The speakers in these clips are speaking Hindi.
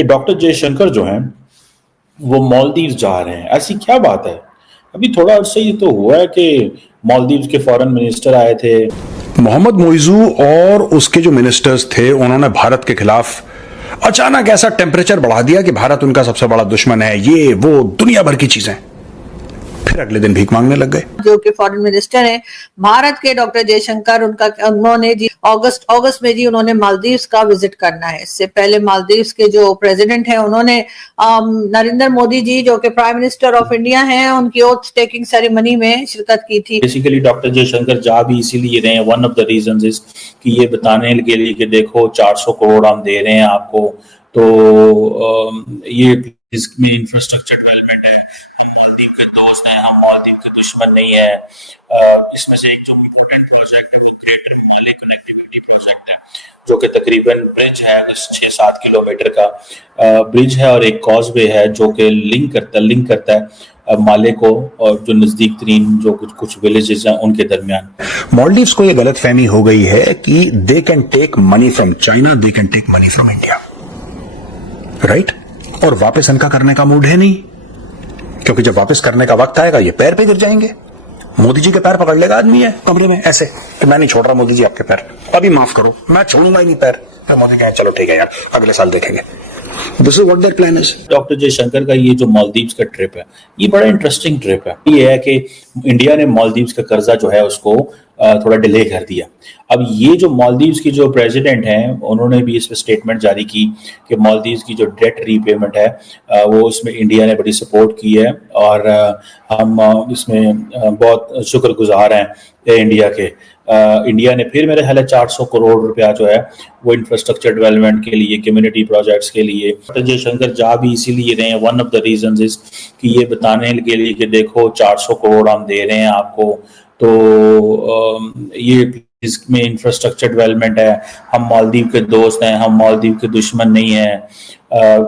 कि डॉक्टर जयशंकर जो हैं वो मालदीव जा रहे हैं। ऐसी क्या बात है? अभी थोड़ा अर्से ही तो हुआ है कि मालदीव के फॉरेन मिनिस्टर आए थे। मोहम्मद मोइजू और उसके जो मिनिस्टर्स थे उन्होंने भारत के खिलाफ अचानक ऐसा टेम्परेचर बढ़ा दिया कि भारत उनका सबसे बड़ा दुश्मन है, ये वो दुनिया भर की चीजें। फिर अगले दिन भीख मांगने लग गए। जो कि फॉरेन मिनिस्टर हैं भारत के, डॉक्टर जयशंकर, उन्होंने जी अगस्त में जी उन्होंने मालदीव्स का विजिट करना है। इससे पहले मालदीव्स के जो प्रेसिडेंट हैं उन्होंने नरेंद्र मोदी जी जो कि प्राइम मिनिस्टर ऑफ इंडिया हैं, उनकी ओथ टेकिंग सेरेमनी में शिरकत की थी। बेसिकली डॉक्टर जयशंकर जा भी इसीलिए रहे हैं, one of the reasons is कि ये बताने के लिए कि देखो 400 करोड़ हम दे रहे हैं आपको, तो ये इसमें इंफ्रास्ट्रक्चर डेवलपमेंट है, हम मालदीव के दोस्त हैं, हम मालदीव के दुश्मन नहीं है। इसमें से एक जो इम्पोर्टेंट प्रोजेक्ट है वो ग्रेटर माले कनेक्टिविटी प्रोजेक्ट है, जो कि तकरीबन ब्रिज है 6-7 किलोमीटर का ब्रिज है और एक कॉजवे है जो कि लिंक करता है माले को और जो नजदीक तरीन जो कुछ विलेजेस हैं उनके दरमियान। मालदीव्स को यह गलतफहमी हो गई है कि they can take money from China, they can take money from India, right? और वापस इनका करने का मूड है नहीं, क्योंकि जब वापस करने का वक्त आएगा ये पैर पे गिर जाएंगे। मोदी जी के पैर पकड़ लेगा आदमी है कमरे में ऐसे कि मैं नहीं छोड़ रहा मोदी जी आपके पैर, अभी माफ करो, मैं छोड़ूंगा ही नहीं पैर। फिर मोदी कहे चलो ठीक है यार, अगले साल देखेंगे। This is what their plan is. Doctor Jaishankar का ये जो मालदीव्स का ट्रिप है ये बड़ा इंटरेस्टिंग ट्रिप है। ये है कि इंडिया ने मालदीव्स का कर्जा जो है उसको थोड़ा डिले कर दिया। अब ये जो मालदीव्स की जो प्रेसिडेंट हैं उन्होंने भी इस पर स्टेटमेंट जारी की कि मालदीव्स की जो डेट रीपेमेंट है वो इसमें इंडिया ने बड़ी सपोर्ट की है और हम इसमें बहुत शुक्रगुजार हैं इंडिया के। इंडिया ने फिर मेरे ख्याल 400 करोड़ रुपया जो है वो इंफ्रास्ट्रक्चर डेवलपमेंट के लिए, कम्युनिटी प्रोजेक्ट्स के लिए। डॉक्टर जयशंकर जा भी इसीलिए रहे हैं, one of the reasons is कि ये बताने के लिए कि देखो 400 करोड़ हम दे रहे हैं आपको, तो ये इसमें इंफ्रास्ट्रक्चर डेवलपमेंट है, हम मालदीव के दोस्त हैं, हम मालदीव के दुश्मन नहीं है।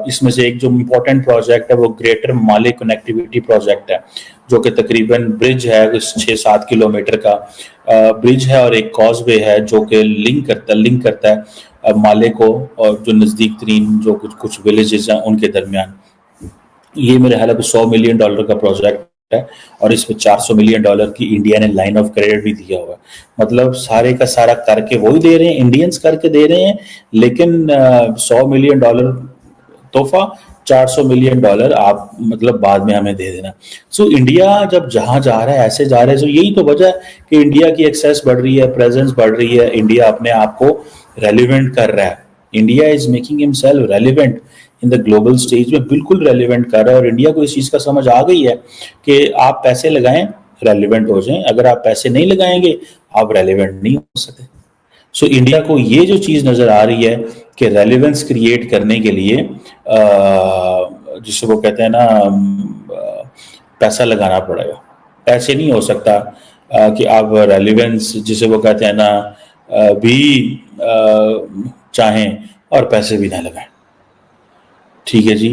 इसमें से एक जो इम्पोर्टेंट प्रोजेक्ट है वो ग्रेटर माले कनेक्टिविटी प्रोजेक्ट है, जो कि तकरीबन ब्रिज है 6-7 किलोमीटर का ब्रिज है और एक कॉजवे है जो कि लिंक करता है माले को और जो नज़दीक तरीन जो कुछ विलेजेस हैं उनके दरमियान। ये मेरे ख्याल में $100 मिलियन का प्रोजेक्ट है और इसमें $400 मिलियन की इंडिया ने लाइन ऑफ क्रेडिट भी दिया हुआ है। मतलब सारे का सारा करके वही दे रहे हैं, इंडियंस करके दे रहे हैं, लेकिन $100 मिलियन तोहफा, $400 मिलियन आप मतलब बाद में हमें दे देना। सो इंडिया जब जहां जा रहा है ऐसे जा रहे हैं, तो यही तो वजह है कि इंडिया की एक्सेस बढ़ रही है, प्रेजेंस बढ़ रही है, इंडिया अपने आप को रेलिवेंट कर रहा है। India is making himself relevant in the global stage में, बिल्कुल रेलिवेंट कर रहा है। और इंडिया को इस चीज़ का समझ आ गई है कि आप पैसे लगाएं रेलिवेंट हो जाएं, अगर आप पैसे नहीं लगाएंगे आप रेलिवेंट नहीं हो सकते। सो इंडिया को ये जो चीज़ नज़र आ रही है कि रेलिवेंस क्रिएट करने के लिए जिसे वो कहते हैं ना पैसा लगाना पड़ेगा। ऐसे नहीं हो सकता कि आप रेलिवेंस जिसे वो कहते हैं ना भी चाहें और पैसे भी ना लगाएं। ठीक है जी,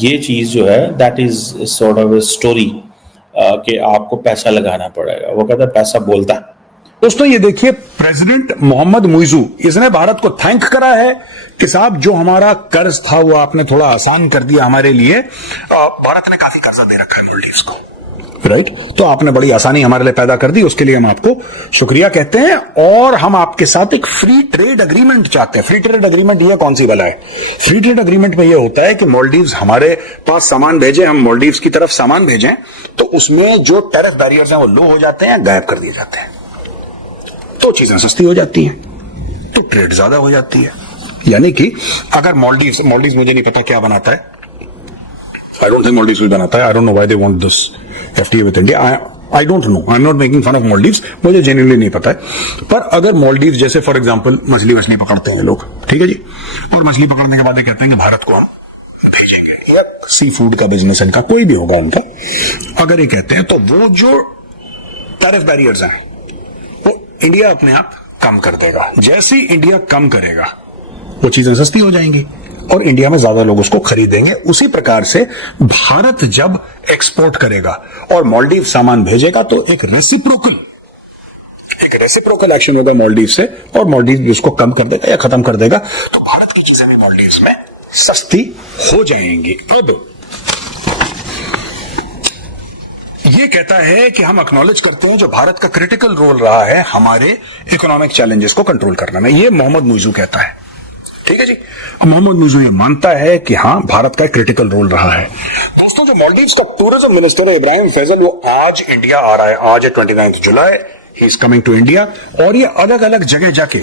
ये चीज़ जो है that is sort of a story कि आपको पैसा लगाना पड़ेगा। वो कहता है पैसा बोलता है। दोस्तों ये देखिए, प्रेसिडेंट मोहम्मद मोइजू इसने भारत को थैंक करा है कि साहब जो हमारा कर्ज था वो आपने थोड़ा आसान कर दिया हमारे लिए। भारत ने काफी कर्जा दे रखा है मालदीव्स को, राइट? तो आपने बड़ी आसानी हमारे लिए पैदा कर दी, उसके लिए हम आपको शुक्रिया कहते हैं और हम आपके साथ एक फ्री ट्रेड एग्रीमेंट चाहते हैं। फ्री ट्रेड एग्रीमेंट ये कौन सी बला है? फ्री ट्रेड एग्रीमेंट में ये होता है कि मालदीव्स हमारे पास सामान भेजे, हम मालदीव्स की तरफ सामान भेजें, तो उसमें जो टैरिफ बैरियर्स हैं वो लो हो जाते हैं, गायब कर दिए जाते हैं, तो चीजें सस्ती हो जाती हैं, तो ट्रेड ज्यादा हो जाती है। यानी कि अगर मालदीव्स मुझे नहीं पता क्या बनाता है, आई डोंट थिंक मालदीव्स बनाता है, I don't know why they want this FTA with India, I don't know, I am not making fun of Maldives, मुझे जेन्युइनली नहीं पता है। पर अगर मालदीव्स जैसे फॉर एग्जांपल मछली पकड़ते हैं लोग, ठीक है जी, और मछली पकड़ने के बाद कहते हैं कि भारत को हम भेजेंगे, या सी फूड का बिजनेस इनका कोई भी होगा उनका, अगर ये कहते हैं तो वो जो टैरिफ बैरियर्स हैं इंडिया अपने आप कम कर देगा। जैसे ही इंडिया कम करेगा वो चीजें सस्ती हो जाएंगी और इंडिया में ज्यादा लोग उसको खरीदेंगे। उसी प्रकार से भारत जब एक्सपोर्ट करेगा और मालदीव सामान भेजेगा तो एक रेसिप्रोकल एक्शन होगा मालदीव से, और मालदीव उसको कम कर देगा या खत्म कर देगा, तो भारत की चीजें भी मालदीव्स में सस्ती हो जाएंगी। अब ये कहता है कि हम एक्नॉलेज करते हैं जो भारत का क्रिटिकल रोल रहा है हमारे इकोनॉमिक चैलेंजेस को कंट्रोल करने में, ये मोहम्मद मुइजू कहता है। ठीक है जी, मोहम्मद मुइजू ये मानता है कि हाँ भारत का क्रिटिकल रोल रहा है। दोस्तों, जो मालदीव्स का टूरिज्म मिनिस्टर है इब्राहिम फैजल, वो आज इंडिया आ रहा है। आज है 29 जुलाई, he is coming to India. और ये अलग अलग जगह जाके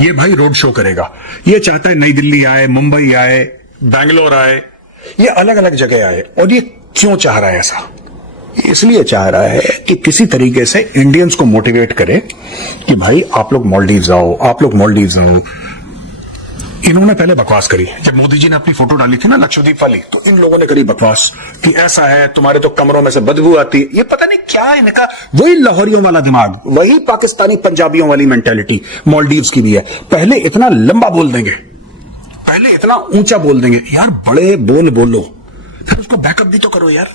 ये भाई रोड शो करेगा। ये चाहता है नई दिल्ली आए, मुंबई आए, बैंगलोर आए, ये अलग अलग जगह आए। और ये क्यों चाह रहा है ऐसा? इसलिए चाह रहा है कि किसी तरीके से इंडियंस को मोटिवेट करे कि भाई आप लोग मालदीव्स आओ, आप लोग मालदीव्स आओ। इन्होंने पहले बकवास करी जब मोदी जी ने अपनी फोटो डाली थी ना लक्षद्वीप वाली, तो इन लोगों ने करी बकवास कि ऐसा है, तुम्हारे तो कमरों में से बदबू आती है। ये पता नहीं क्या है इनका, वही लाहौरियों वाला दिमाग, वही पाकिस्तानी पंजाबियों वाली मेंटेलिटी मालदीव्स की भी है। पहले इतना लंबा बोल देंगे, पहले इतना ऊंचा बोल देंगे, यार बड़े बोलो, फिर उसको बैकअप भी तो करो यार।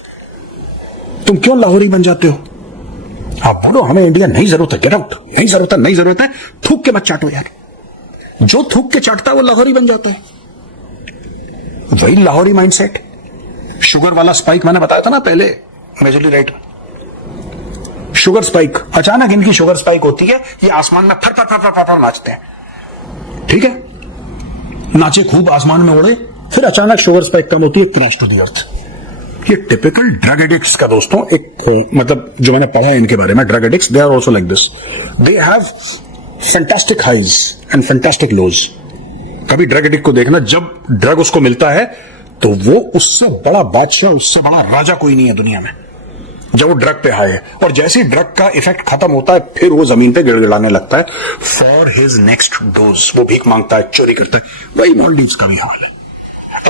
तुम क्यों लाहौरी बन जाते हो? आप बोलो हमें इंडिया नहीं जरूरत है, गेट आउट, नहीं जरूरत है, नहीं जरूरत है, थूक के मत चाटो यार। जो थूक के चाटता है वो लाहौरी बन जाता है। वही लाहौरी माइंडसेट। शुगर वाला स्पाइक मैंने बताया था ना पहले, मेजरली राइट। शुगर स्पाइक, अचानक इनकी शुगर स्पाइक होती है, ये आसमान में फर फर फर फर फर नाचते हैं। ठीक है, नाचे खूब, आसमान में उड़े, फिर अचानक शुगर स्पाइक कम होती है, क्रैश टू द अर्थ। ये टिपिकल ड्रग एडिक्ट्स का दोस्तों एक मतलब जो मैंने पढ़ा है इनके बारे में, drug addicts they are also like this. They have fantastic highs and fantastic lows. कभी ड्रग एडिक्ट को देखना, जब ड्रग उसको मिलता है तो वो उससे बड़ा बादशाह, उससे बड़ा राजा कोई नहीं है दुनिया में, जब वो ड्रग पे हाई है। और जैसे ही ड्रग का इफेक्ट खत्म होता है, फिर वो जमीन पे गिड़गिड़ाने लगता है फॉर हिज नेक्स्ट डोज। वो भीख मांगता है, चोरी करता है। वही मालदीव्स का भी हाल है।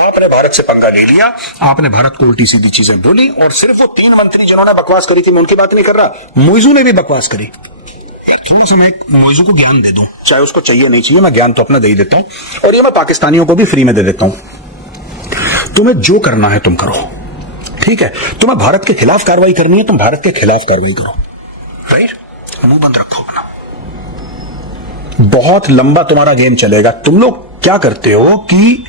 आपने भारत से पंगा ले लिया, आपने भारत को उल्टी सीधी चीजें बोली, और सिर्फ वो 3 मंत्री जिन्होंने बकवास करी थी, मैं उनकी बात नहीं कर रहा, मुइजू ने भी बकवास करी। थोड़ा सा मैं मुइजू को ज्ञान दे दूं, चाहे उसको चाहिए नहीं चाहिए, मैं ज्ञान तो अपना दे ही देता हूं, और ये मैं पाकिस्तानियों को भी फ्री में दे देता हूं। तुम्हें जो करना है तुम करो, ठीक है? तुम्हें भारत के खिलाफ कार्रवाई करनी है, तुम भारत के खिलाफ कार्रवाई करो, राइट? मुंह बंद रखो अपना। बहुत लंबा तुम्हारा गेम चलेगा। तुम लोग क्या करते हो कि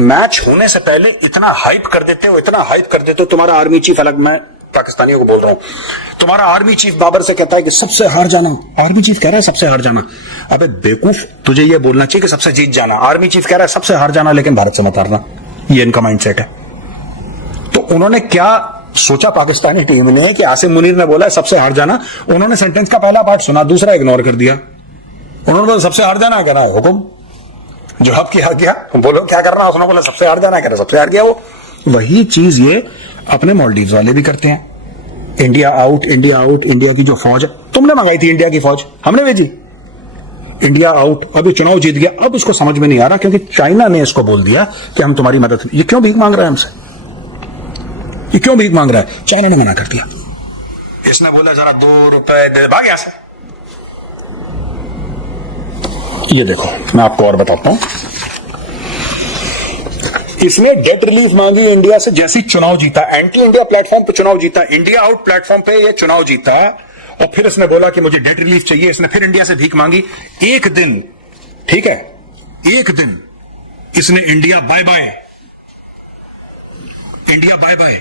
मैच होने से पहले इतना हाइप कर देते हो, इतना हाइप कर देते हो। तुम्हारा आर्मी चीफ, अलग मैं पाकिस्तानियों को बोल रहा हूं, तुम्हारा आर्मी चीफ बाबर से कहता है कि सबसे हार जाना। आर्मी चीफ कह रहा है सबसे हार जाना। अबे बेवकूफ, तुझे ये बोलना चाहिए कि सबसे जीत जाना। आर्मी चीफ कह रहा है सबसे हार जाना, लेकिन भारत से मत हारना। ये इनका माइंडसेट है। तो उन्होंने क्या सोचा पाकिस्तानी टीम ने कि आसिम मुनीर ने बोला सबसे हार जाना, उन्होंने सेंटेंस का पहला पार्ट सुना, दूसरा इग्नोर कर दिया। उन्होंने बोला सबसे हार जाना, कह रहा है हुकुम, जवाब किया गया, बोलो क्या करना। उसने बोला सबसे हार जाना, कह रहा सबसे हार गया वो। वही चीज ये अपने मालदीव्स वाले भी करते हैं। India out, India out. India की जो फौज है, तुमने मंगाई थी इंडिया की फौज, हमने भेजी। इंडिया आउट, अभी चुनाव जीत गया, अब इसको समझ में नहीं आ रहा क्योंकि चाइना ने इसको बोल दिया कि हम तुम्हारी मदद। ये क्यों भीख मांग रहा है हमसे? ये क्यों भीख मांग रहा है? चाइना ने मना कर दिया। इसने बोला जरा 2 रुपए दे, भाग यहां से। ये देखो, मैं आपको और बताता हूं। इसने डेट रिलीफ मांगी इंडिया से जैसे चुनाव जीता। एंटी इंडिया प्लेटफॉर्म पे चुनाव जीता, इंडिया आउट प्लेटफॉर्म पे ये चुनाव जीता, और फिर इसने बोला कि मुझे डेट रिलीफ चाहिए। इसने फिर इंडिया से भीख मांगी। एक दिन, ठीक है, एक दिन इसने India bye bye, India bye bye